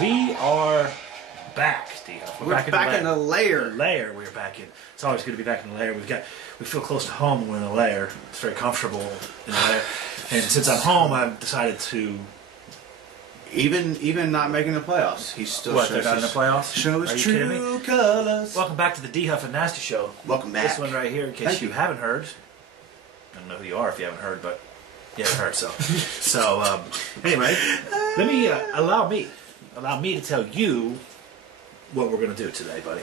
We are back, Steve. We're back in the lair. The lair. We're back in. It's always good to be back in the lair. We feel close to home when we're in the lair. It's very comfortable in the lair. And since I'm home, I've decided to. Even not making the playoffs, he's still. What? They're not in the playoffs? Show his true colors. Welcome back to the D Huff and Nasty Show. Welcome back. This one right here, in case you haven't heard. I don't know who you are if you haven't heard, but you haven't heard. So anyway, let me allow me to tell you what we're going to do today, buddy.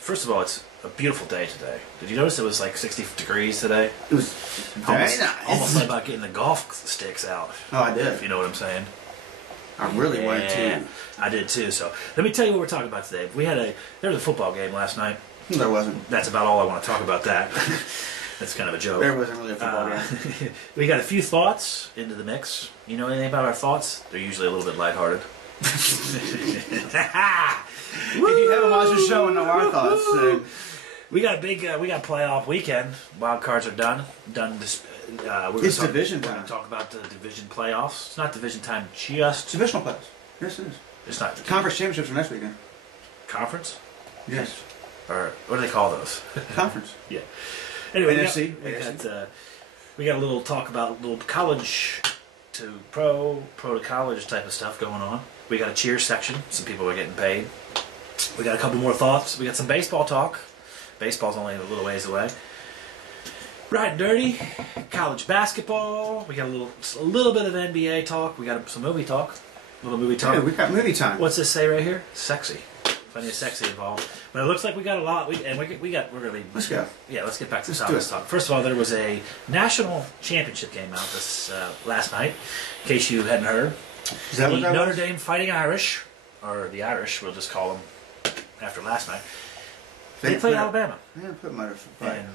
First of all, it's a beautiful day today. Did you notice it was like 60 degrees today? It was very nice. Almost like about getting the golf sticks out. Oh, I did. If you know what I'm saying. I really wanted to. I did too. So let me tell you what we're talking about today. There was a football game last night. There wasn't. That's about all I want to talk about that. That's kind of a joke. There wasn't really a football game. We got a few thoughts into the mix. You know anything about our thoughts? They're usually a little bit lighthearted. If you haven't watched the show and know our thoughts, then... we got playoff weekend. Wild cards are done. It's division time. We're going to talk about the division playoffs. It's not division time, just divisional playoffs. Yes, it is. It's not conference championships are next weekend. Conference? Yes. Or what do they call those? Conference. Yeah. Anyway, NFC. We got a little talk about little college to pro to college type of stuff going on. We got a cheers section. Some people are getting paid. We got a couple more thoughts. We got some baseball talk. Baseball's only a little ways away. Riding dirty. College basketball. We got a little bit of NBA talk. We got some movie talk. A little movie talk. Yeah, we got movie time. What's this say right here? Sexy. Plenty of sexy involved. But it looks like we got a lot. We're gonna be. Let's go. Yeah, let's get back to the top of this talk. First of all, there was a national championship game out this last night. In case you hadn't heard, Is that what that Notre was? Dame Fighting Irish, or the Irish, we'll just call them after last night. They played Alabama. Yeah, put Mother for fight. And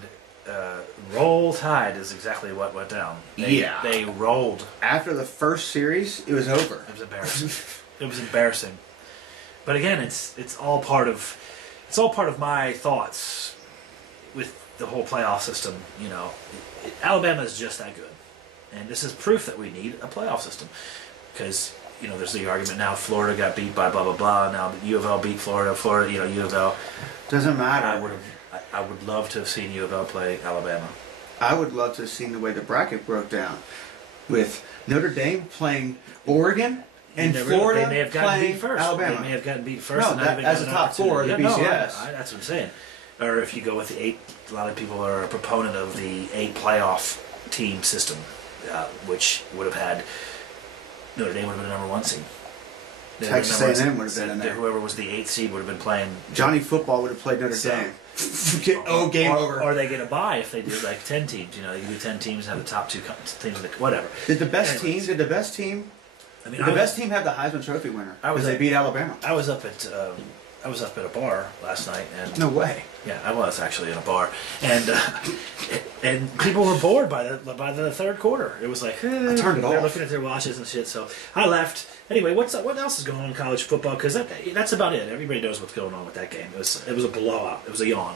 roll tide is exactly what went down. They rolled. After the first series, it was over. It was embarrassing. It was embarrassing. But again, it's all part of my thoughts with the whole playoff system. You know, Alabama is just that good, and this is proof that we need a playoff system. Because there's the argument now. Florida got beat by blah blah blah. Now U of L beat Florida. U of L doesn't matter. I would love to have seen U of L play Alabama. I would love to have seen the way the bracket broke down, with Notre Dame playing Oregon. And Florida they may have gotten beat first. Alabama. They may have gotten beat first. No, as a top four of the BCS. No, that's what I'm saying. Or if you go with the 8, a lot of people are a proponent of the 8 playoff team system, which would have had Notre Dame would have been the #1 seed. Texas A&M would have been in there. Whoever was the 8th seed would have been playing. Johnny Football would have played Notre Dame. Game over. Or they get a bye if they do like 10 teams. They do 10 teams and have the top 2 teams. Whatever. Did the best team have the Heisman Trophy winner? Because they beat Alabama. I was up at a bar last night, and no way. Yeah, I was actually in a bar, and people were bored by the third quarter. It was like I turned it off. They're looking at their watches and shit. So I left. Anyway, what else is going on in college football? Because that's about it. Everybody knows what's going on with that game. It was a blowout. It was a yawn.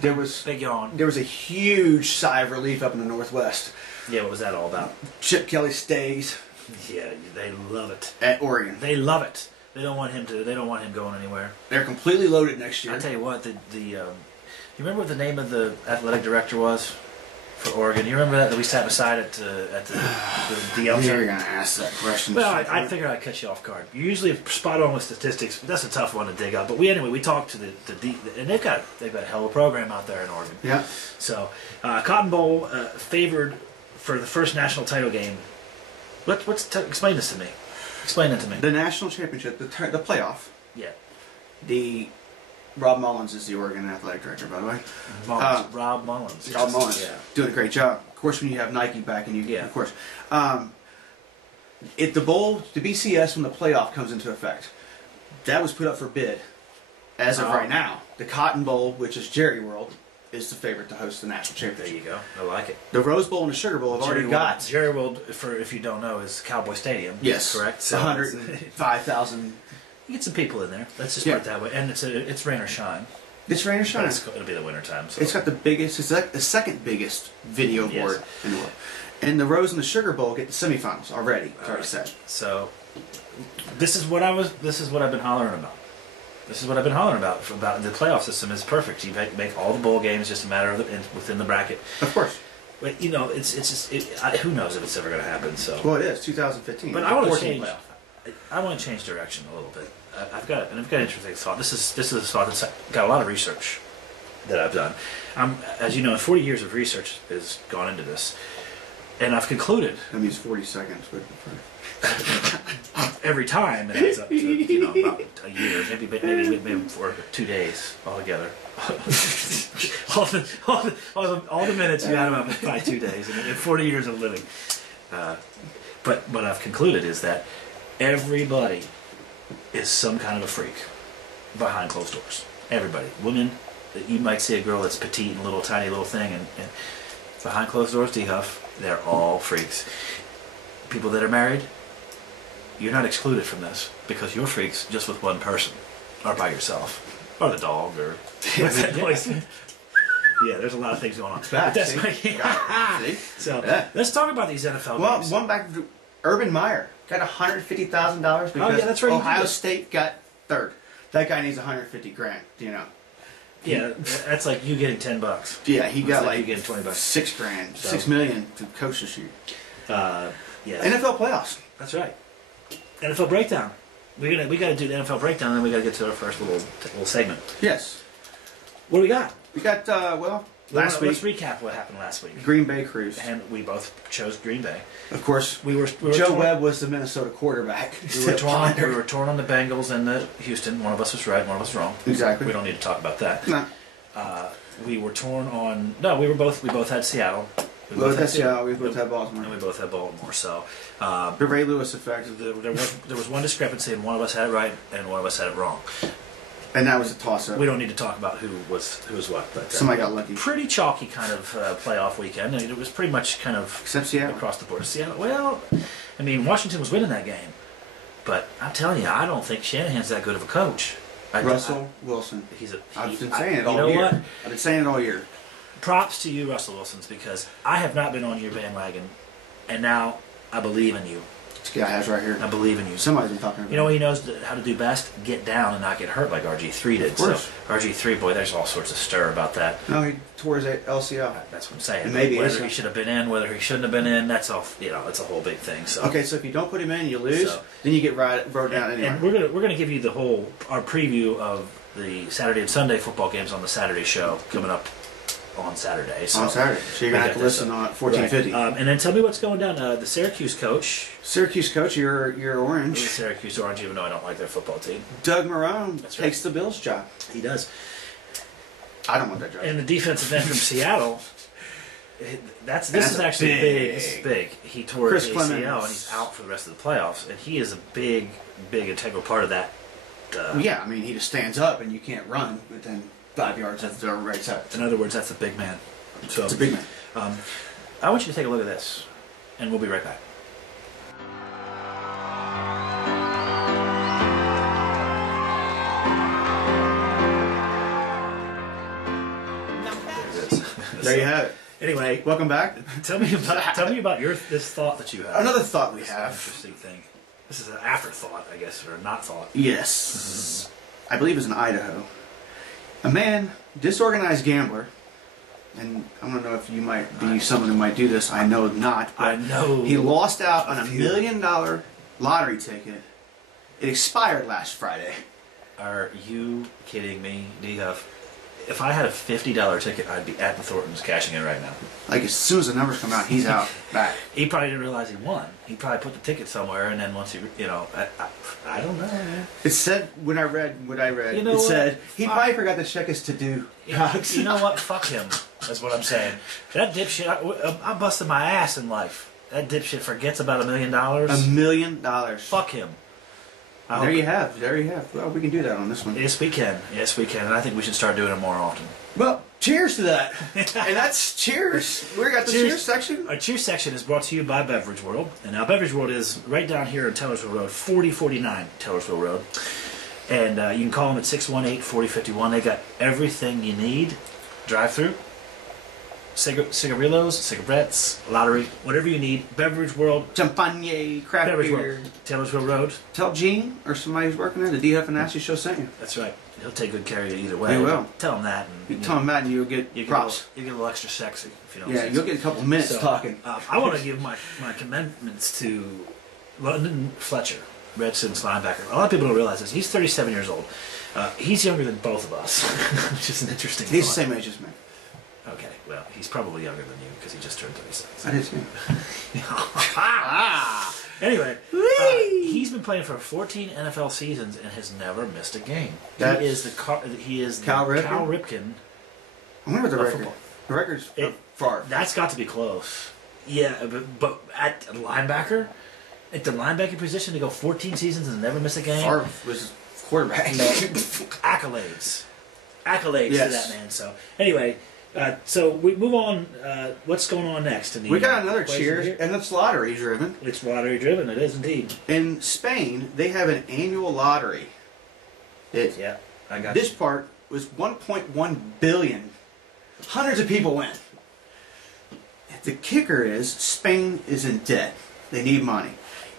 There was big yawn. There was a huge sigh of relief up in the Northwest. Yeah, what was that all about? Chip Kelly stays. Yeah, they love it at Oregon. They love it. They don't want him going anywhere. They're completely loaded next year. I tell you what, you remember what the name of the athletic director was for Oregon? You remember that we sat beside at the DL? You're gonna ask that question. Well, I figured I'd catch you off guard. You're usually spot on with statistics, but that's a tough one to dig up. But we talked to and they've got a hell of a program out there in Oregon. Yeah. So Cotton Bowl favored for the first national title game. Explain this to me. Explain it to me. The national championship, the playoff. Yeah. Rob Mullins is the Oregon athletic director, by the way. Rob Mullins. Rob Mullins. Yeah. Doing a great job. Of course, when you have Nike back, and yeah. Of course. The BCS, when the playoff comes into effect, that was put up for bid. As of right now, the Cotton Bowl, which is Jerry World, is the favorite to host the national championship. There you go. I like it. The Rose Bowl and the Sugar Bowl have already got. Jerry World, if you don't know, is Cowboy Stadium. Yes. Correct? So 105,000. You get some people in there. Let's just put it that way. And it's rain or shine. It's rain or shine. It'll be the winter time. So. It's got the biggest, it's like the second biggest video board in the world. And the Rose and the Sugar Bowl get the semifinals already. It's already set. So this is what I've been hollering about. This is what I've been hollering about the playoff system is perfect. You make all the bowl games just a matter of within the bracket. Of course. But you know, it's just who knows if it's ever going to happen. So well, it is 2015. But I want to change. I want to change direction a little bit. I've got an interesting thought. This is a thought that's got a lot of research that I've done. As you know, 40 years of research has gone into this, and I've concluded. That means 40 seconds. Every time it adds up to about a year, maybe for 2 days altogether. all the minutes you add them up by 2 days in 40 years of living. But what I've concluded is that everybody is some kind of a freak behind closed doors. Everybody, women. You might see a girl that's petite and little tiny little thing, and behind closed doors, D-Huff, they're all freaks. People that are married, you're not excluded from this because you're freaks just with one person, or by yourself, or the dog, or yeah. There's a lot of things going on. It's bad. See? So let's talk about these NFL games. One back to Urban Meyer got $150,000 because that's right, Ohio State got third. That guy needs $150,000. You know. Yeah, that's like you getting $10. Yeah, he got like you getting $20. $6,000, $6 million to coach this year. Yeah. NFL playoffs. That's right. NFL breakdown. We got to do the NFL breakdown, and then we got to get to our first little segment. Yes. What do we got? We got last week. Let's recap what happened last week. Green Bay Cruise, and we both chose Green Bay. Of course, we were Joe Webb was the Minnesota quarterback. We were torn on the Bengals and the Houston. One of us was right, one of us wrong. Exactly. We don't need to talk about that. No. We were torn on. No, we both had Seattle. We both had Seattle. We both had Baltimore. And we both had Baltimore. So the Ray Lewis effect. There was one discrepancy, and one of us had it right, and one of us had it wrong. And that was a toss-up. We don't need to talk about who was what, but somebody got lucky. Pretty chalky kind of playoff weekend. I mean, it was pretty much kind of except Seattle across the board. Seattle. Well, I mean, Washington was winning that game, but I'm telling you, I don't think Shanahan's that good of a coach. Russell Wilson. I've been saying it all year. What? I've been saying it all year. Props to you, Russell Wilson's, because I have not been on your bandwagon, and now I believe in you. This guy has right here. I believe in you. Somebody's been talking about. You know what he knows how to do best? Get down and not get hurt like RG3 did. Of course. So RG3, boy, there's all sorts of stir about that. No, he tore his LCL. That's what I'm saying. And maybe whether he should have been in, whether he shouldn't have been in, that's all. It's a whole big thing. So okay, so if you don't put him in, you lose. Then you get wrote down anyway. And we're gonna give you our preview of the Saturday and Sunday football games on the Saturday show coming up on Saturday. So on Saturday. So you're going to have to listen on 1450. Right. And then tell me what's going down. The Syracuse coach. You're orange. Syracuse orange, even though I don't like their football team. Doug Marrone takes the Bills job. He does. I don't want that job. And the defensive end from Seattle, this is actually big. This is big. He tore his ACL and he's out for the rest of the playoffs. And he is a big integral part of that. Yeah, I mean, he just stands up and you can't run, but then 5 yards at the right side. In other words, that's a big man. So it's a big man. I want you to take a look at this, and we'll be right back. There you have it. Anyway, welcome back. Tell me about this thought that you have. Another thought we have. Interesting thing. This is an afterthought, I guess, or not thought. Yes. I believe it's in Idaho. A man, disorganized gambler, and I don't know if you might be someone who might do this. I know not. But I know. He lost out on $1 million lottery ticket. It expired last Friday. Are you kidding me, D-Huff? If I had a $50 ticket, I'd be at the Thorntons cashing in right now. Like, as soon as the numbers come out, he's out back. He probably didn't realize he won. He probably put the ticket somewhere, and then once he, I don't know, man. It said, when I read what I read, it said, he probably forgot to check his to-do. You know what? Fuck him. That's what I'm saying. That dipshit, I busted my ass in life. That dipshit forgets about $1 million. $1 million. Fuck him. There you have. Well, we can do that on this one. Yes, we can. Yes, we can. And I think we should start doing it more often. Well, cheers to that. And that's cheers. We got the cheers section. Our cheers section is brought to you by Beverage World. And now Beverage World is right down here on Taylorsville Road, 4049 Taylorsville Road. And you can call them at 618-4051. They got everything you need. Drive-through. cigarillos, cigarettes, lottery, whatever you need. Beverage World. Champagne, craft Beverage beer. World. Taylorsville Road. Tell Gene or somebody who's working there the DF and Nasty Show sent you. That's right. He'll take good care of you either way. He will. Tell him that. You tell him that and you'll get props. You get a little extra sexy if you don't. Yeah, you'll get a couple of minutes talking. I want to give my commendaments to London Fletcher, Redskins linebacker. A lot of people don't realize this. He's 37 years old. He's younger than both of us, which is an interesting He's thought. the same age as me. Okay, well, he's probably younger than you because he just turned 36. I did too. Anyway, he's been playing for 14 NFL seasons and has never missed a game. He is Cal Ripken? Cal Ripken. I wonder what the of record. football. The record's far. That's got to be close. Yeah, but at linebacker, at the linebacking position to go 14 seasons and never miss a game. Favre was quarterback. Accolades to Yes. that man. So anyway, so we move on. What's going on next? We got another cheers, and it's lottery driven. It's lottery driven. It is indeed. In Spain, they have an annual lottery. Yeah, I got This part was 1.1 billion. Hundreds of people win. The kicker is Spain is in debt. They need money.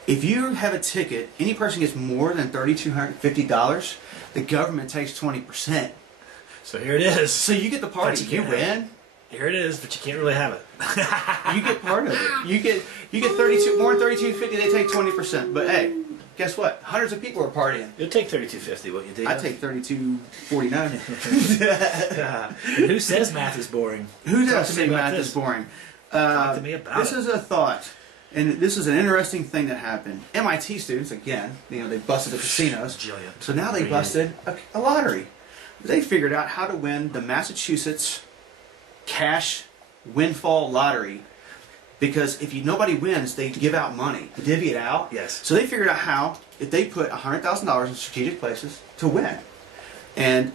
If you have a ticket, any person gets more than $3,250, the government takes 20%. So here it is. So you get the party. You win. Here it is, but you can't really have it. You get part of it. You get 32 more than 32.50. They take 20%. But hey, guess what? Hundreds of people are partying. You'll take 32.50. What you do? I take 32.49. Who says math is boring? Who does say math is boring? Talk to me about this it. is a thought, and this is an interesting thing that happened. MIT students, again, they busted the casinos. Brilliant. So now they busted a lottery. They figured out how to win the Massachusetts cash windfall lottery. Because if nobody wins, they give out money, divvy it out. Yes. So they figured out how, if they put $100,000 in strategic places, to win. And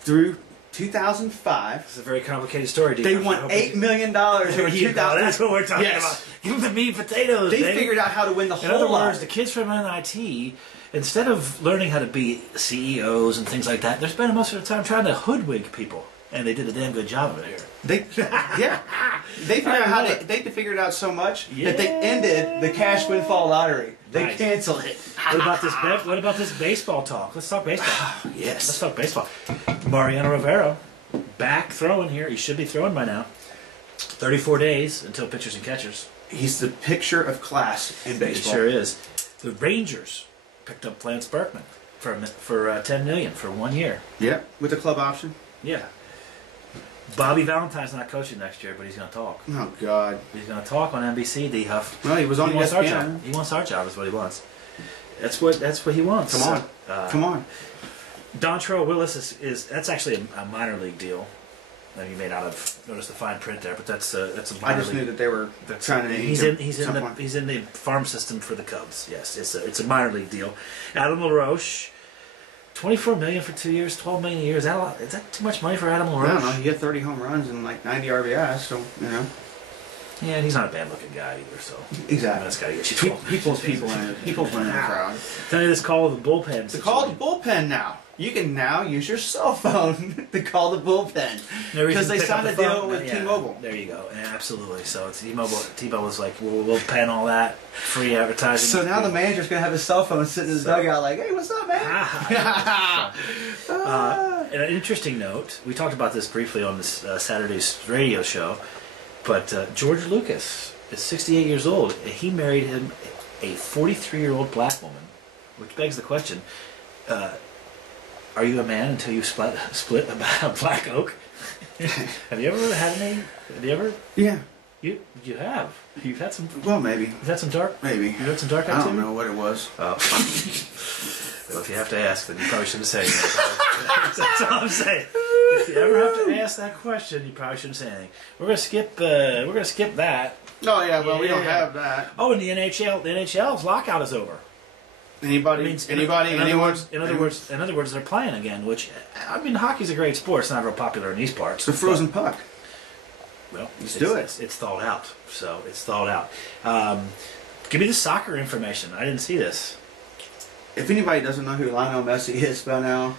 through 2005, It's a very complicated story. they won $8 million over There you 2000. go. That's what we're talking Yes. about. Give them the meat and potatoes. They baby. figured out how to win the In whole other lot. words, the kids from MIT, instead of learning how to be CEOs and things like that, they're spending most of their time trying to hoodwink people, and they did a damn good job of it here. They figured out how they figured out so much that they ended the cash windfall lottery. They Nice. canceled it. What about this? What about this baseball talk? Let's talk baseball. Let's Yes. talk baseball. Mariano Rivera, back throwing here. He should be throwing by now. 34 days until pitchers and catchers. He's the picture of class in It baseball. sure is. The Rangers picked up Lance Berkman for $10 million for 1 year. Yeah, with the club option. Yeah. Bobby Valentine's not coaching next year, but he's going to talk. Oh God. He's going to talk on NBC. D Huff. Well, he was on He wants our ESPN. job. He wants our job. Is what he wants. That's what he wants. Come on, So, come on. Dontrell Willis is that's actually a minor league deal. Now, you may not have noticed the fine print there, but that's a I minor just league. knew that they were trying to. He's in the farm system for the Cubs. Yes, it's a minor league deal. Adam LaRoche, $24 million for 2 years, $12 million a year. Is that a lot? Is that too much money for Adam I LaRoche? don't know. He had 30 home runs and like 90 RBIs, so Yeah, he's not a bad looking guy either. So Exactly. that's got to get you. He pulls people in. He pulls women in the crowd. Tell me this call with the bullpen. To call the bullpen now. You can now use your cell phone to call the bullpen because they signed a deal with T-Mobile. There you go. Yeah, absolutely. So T-Mobile was like, we'll pen all that free advertising. So now the manager's gonna have his cell phone sitting in his dugout, like, "Hey, what's up, man?" And an interesting note. We talked about this briefly on this Saturday's radio show, but George Lucas is 68 years old. And he married him a 43-year-old black woman, which begs the question. Are you a man until you split a black oak? Have you ever had any? Have you ever? Yeah. You have. You've had some. Well, maybe. You've had some dark. Maybe. You've had some dark I activity. don't know what it was. Well, if you have to ask, then you probably shouldn't say anything. That's all I'm saying. If you ever have to ask that question, you probably shouldn't say anything. We're gonna skip. We're gonna skip that. Oh yeah. Well, we don't Yeah. have that. Oh, and the NHL's lockout is over. Anybody? Anyone? In other words, they're playing again. Which, I mean, hockey's a great sport. It's not real popular in these parts. It's a frozen puck. Well, Let's do it. It's thawed out. So it's thawed out. Give me the soccer information. I didn't see this. If anybody doesn't know who Lionel Messi is by now,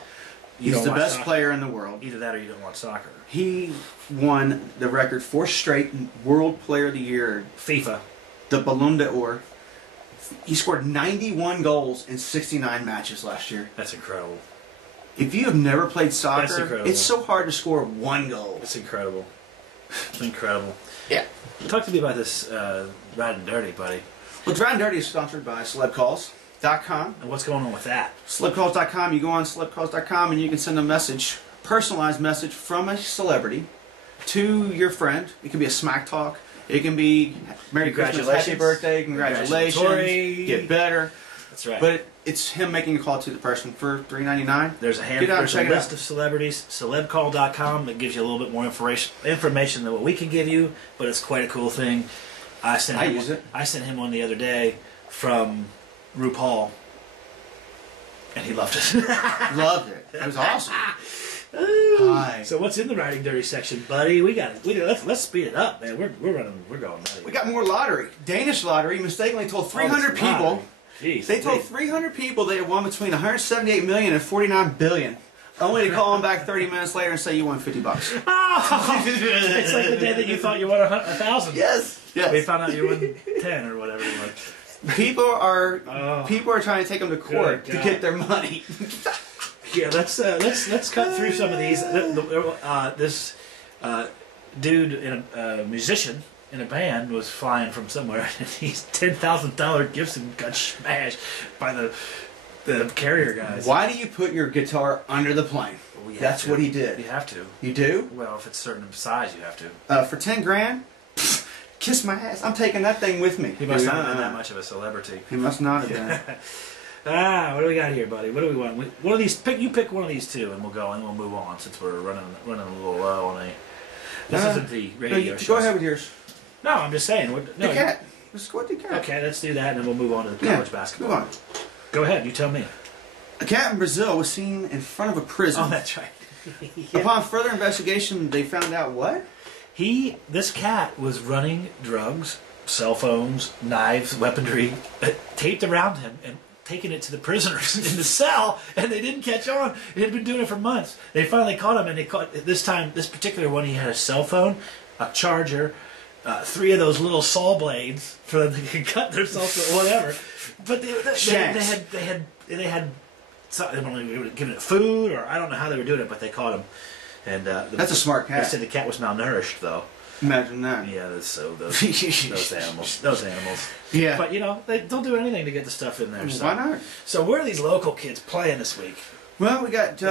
He's the best player in the world. Either that or you don't watch soccer. He won the record 4 straight World Player of the Year. FIFA. The Ballon d'Or. He scored 91 goals in 69 matches last year. That's incredible. If you have never played That's soccer, incredible. it's so hard to score 1 goal. It's incredible. It's incredible. Yeah. Talk to me about this Riding Dirty, buddy. Well, Riding Dirty is sponsored by celebcalls.com. And what's going on with that? Celebcalls.com, you go on celebcalls.com and you can send a message, personalized message from a celebrity to your friend. It can be a smack talk. It can be Merry Christmas, Happy Birthday, congratulations, get better. That's right. But it's him making a call to the person for $3.99. There's a list of celebrities, celebcall.com, that gives you a little bit more information than what we can give you, but it's quite a cool thing. I sent him one the other day from RuPaul, and he loved it. Loved it. It was awesome. Hi. So what's in the Riding Dirty section, buddy? Let's speed it up, man. We're going nutty. We got more lottery. Danish lottery mistakenly told 300 people. Jeez, they told 300 people they had won between 178 million and 49 billion. Only to call them back 30 minutes later and say you won $50. Oh! It's like the day that you thought you won 1,000. Yes. Yes. We found out you won 10 or whatever it was. People are trying to take them to court to get their money. Yeah, let's cut through some of these. This dude, a musician in a band, was flying from somewhere, and his $10,000 gifts got smashed by the carrier guys. Why do you put your guitar under the plane? Well, that's what he did. You have to. You do? Well, if it's a certain size, you have to. For 10 grand, kiss my ass. I'm taking that thing with me. He must not have been that much of a celebrity. He must not have been. What do we got here, buddy? What do we want? One of these. You pick one of these two, and we'll go, and we'll move on since we're running a little low on a. This isn't the radio show. Go ahead with yours. No, I'm just saying. The cat. Let's go with the cat. Okay, let's do that, and then we'll move on to the college basketball. Move on. Go ahead. You tell me. A cat in Brazil was seen in front of a prison. Oh, that's right. Yeah. Upon further investigation, they found out what? This cat was running drugs, cell phones, knives, weaponry, taped around him and taking it to the prisoners in the cell, and they didn't catch on. He had been doing it for months. They finally caught him, and they caught this particular one. He had a cell phone, a charger, 3 of those little saw blades for them to cut their cell phone, whatever. But they had. They were giving it food, or I don't know how they were doing it, but they caught him. And that's a smart cat. They said the cat was malnourished, though. Imagine that. Yeah, those animals. Yeah. But they don't do anything to get the stuff in there. So. Why not? So where are these local kids playing this week? Well, we got U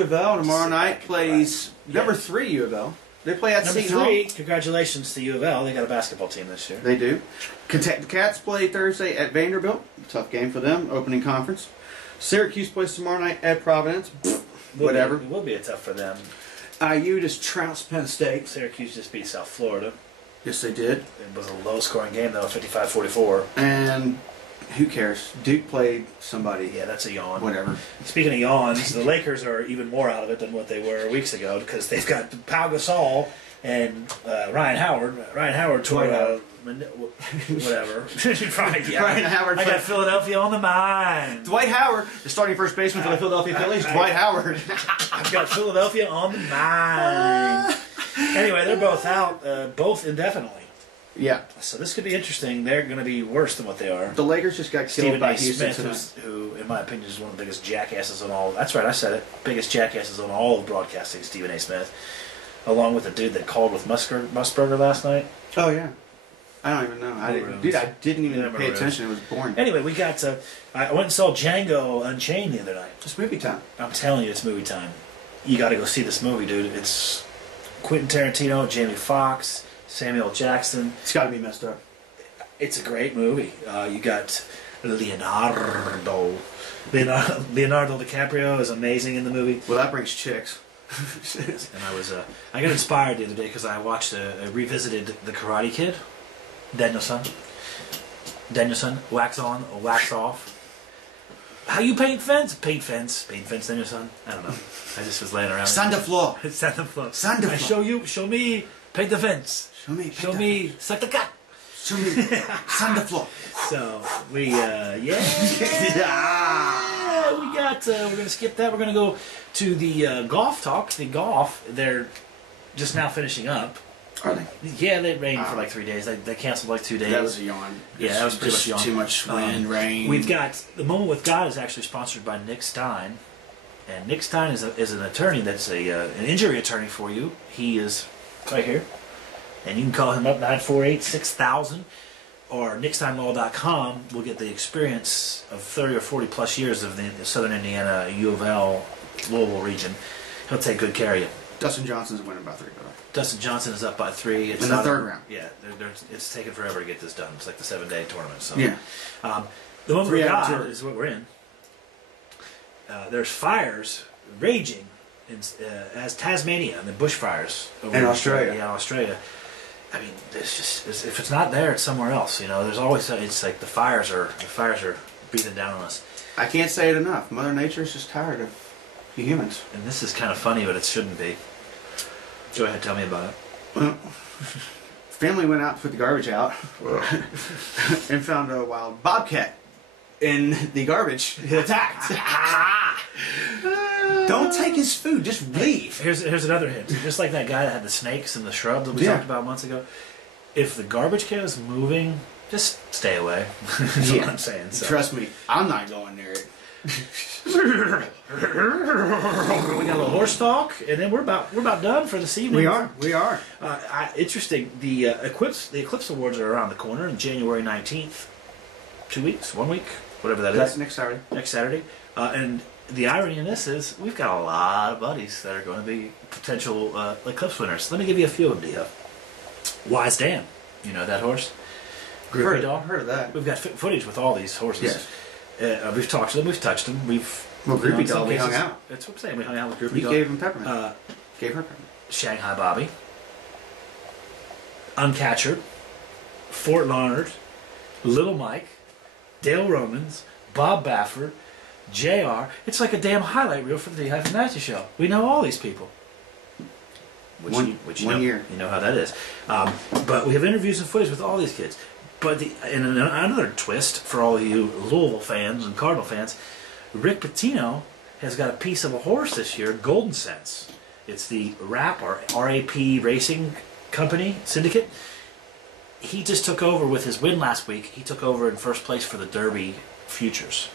of L tomorrow night. Plays number 3 U of L. They play at Seton Hall. Number 3. Congratulations to U of L. They got a basketball team this year. They do. The Cats play Thursday at Vanderbilt. Tough game for them. Opening conference. Syracuse plays tomorrow night at Providence. Whatever. It will be tough for them. IU just trounced Penn State. Syracuse just beat South Florida. Yes, they did. It was a low-scoring game, though, 55-44. And who cares? Duke played somebody. Yeah, that's a yawn. Whatever. Speaking of yawns, the Lakers are even more out of it than what they were weeks ago because they've got Pau Gasol and Ryan Howard. Ryan Howard tore whatever. Right, yeah. Ryan Howard. I got Philadelphia on the mind. Dwight Howard, the starting first baseman for the Philadelphia Phillies. Dwight Howard. I've got Philadelphia on the mind. Anyway, they're both out, both indefinitely. Yeah. So this could be interesting. They're going to be worse than what they are. The Lakers just got killed by Houston Smith, who, in my opinion, is one of the biggest jackasses on all. That's right, I said it. Biggest jackasses on all of broadcasting. Stephen A. Smith, along with the dude that called with Musburger last night. Oh yeah. I don't even know. I didn't even pay attention. It was boring. Anyway, we got. I went and saw Django Unchained the other night. It's movie time. I'm telling you, it's movie time. You got to go see this movie, dude. It's Quentin Tarantino, Jamie Foxx, Samuel Jackson. It's got to be messed up. It's a great movie. You got Leonardo DiCaprio is amazing in the movie. Well, that brings chicks. And I got inspired the other day because I watched revisited The Karate Kid. Danielson, wax on or wax off. How you paint fence? Paint fence, Danielson. I don't know. I just was laying around. Sand the floor. Sand the floor. Sand the floor. Show me, paint the fence. Show me, suck the cat. Show me, sand the floor. So we, yeah. we got. We're going to skip that. We're going to go to the golf talk. The golf. They're just now finishing up. Are they? Yeah, they rained for like 3 days. They canceled like 2 days. That was a yawn. Yeah, that was pretty much yawn. Too much wind, rain. We've got The Moment with God is actually sponsored by Nick Stein, and Nick Stein is an attorney that's an injury attorney for you. He is right here, and you can call him up 948-6000 or nicksteinlaw.com. We'll get the experience of 30 or 40 plus years of the Southern Indiana U of L Louisville region. He'll take good care of you. Dustin Johnson's winning by 3. Dustin Johnson is up by 3. It's in the third round. Yeah, it's taken forever to get this done. It's like the 7-day tournament. So yeah. The Moment with God is what we're in. There's fires raging as Tasmania and the bushfires in Australia. Yeah, Australia. I mean, it's just if it's not there, it's somewhere else. You know, there's always it's like the fires are breathing down on us. I can't say it enough. Mother Nature's just tired of you humans. And this is kind of funny, but it shouldn't be. Go ahead, tell me about it. Well, family went out to put the garbage out and found a wild bobcat in the garbage. It attacked. Don't take his food, just leave. Here's another hint. Just like that guy that had the snakes in the shrub that we talked about months ago. If the garbage can is moving, just stay away. That's what I'm saying. So. Trust me, I'm not going near it. We got a little horse talk, and then we're about done for this evening. We are. Interesting. The Eclipse Awards are around the corner on January 19th. 2 weeks, 1 week, whatever that is. That's next Saturday. Next Saturday, and the irony in this is we've got a lot of buddies that are going to be potential Eclipse winners. Let me give you a few of them. Wise Dan, you know that horse. Heard of that. We've got footage with all these horses. Yes. We've talked to them. We've touched them. Groupie Doll, we hung out. That's what I'm saying. We hung out with Groupie We Doll. gave him peppermint. Gave her peppermint. Shanghai Bobby, Uncatchered, Fort Larned, Little Mike, Dale Romans, Bob Baffert, JR. It's like a damn highlight reel for the D-Hyphen Nasty Show. We know all these people. Which you know, year. You know how that is. But we have interviews and footage with all these kids. But in another twist for all you Louisville fans and Cardinal fans, Rick Pitino has got a piece of a horse this year, Golden Sense. It's the RAP, or RAP Racing Company Syndicate. He just took over with his win last week. He took over in first place for the Derby Futures.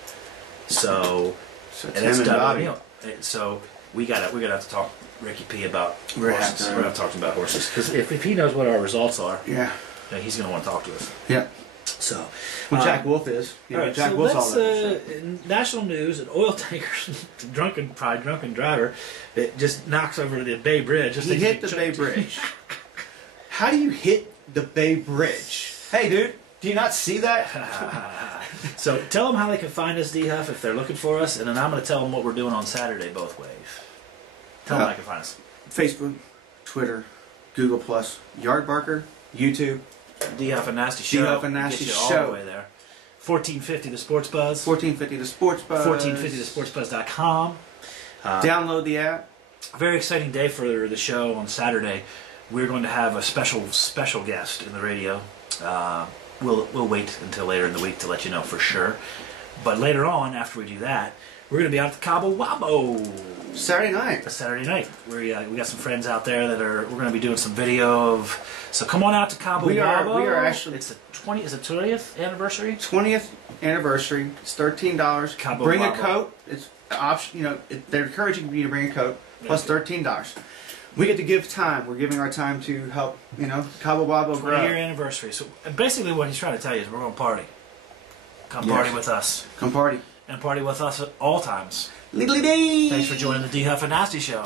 So it's and it's him and Bobby. done. So we're gonna have to talk Ricky P about horses. We're gonna have to talk to him about horses because if he knows what our results are, yeah, he's gonna want to talk to us. Yeah. So, when Jack Wolf is, right, Jack so Wolf's let's, all that. national news: an oil tanker, drunken driver, it just knocks over the Bay Bridge. He hit the Bay Bridge. How do you hit the Bay Bridge? Hey, dude, do you not see that? So tell them how they can find us, D-Huff, if they're looking for us, and then I'm going to tell them what we're doing on Saturday both ways. Tell them how they can find us. Facebook, Twitter, Google+, Yardbarker, YouTube. D-Huff and Nasty Show. D-Huff and Nasty Get you Show. all the way there. 1450 The Sports Buzz. 1450 The Sports Buzz. 1450thesportsbuzz.com. Download the app. Very exciting day for the show on Saturday. We're going to have a special guest in the radio. We'll wait until later in the week to let you know for sure. But later on, after we do that, we're going to be out at the Cabo Wabo. Saturday night. Saturday night. We got some friends out there that we're going to be doing some video of. So come on out to Cabo Wabo. We are actually. It's the 20th anniversary. 20th anniversary. It's $13. Cabo bring Wabo. a coat. It's option. They're encouraging you to bring a coat. Plus $13. We get to give time. We're giving our time to help. Cabo Wabo grow. 20-year anniversary. So basically, what he's trying to tell you is we're going to party. Come party with us. Come party. And party with us at all times. Legally day. Thanks for joining the D-Huff and Nasty Show.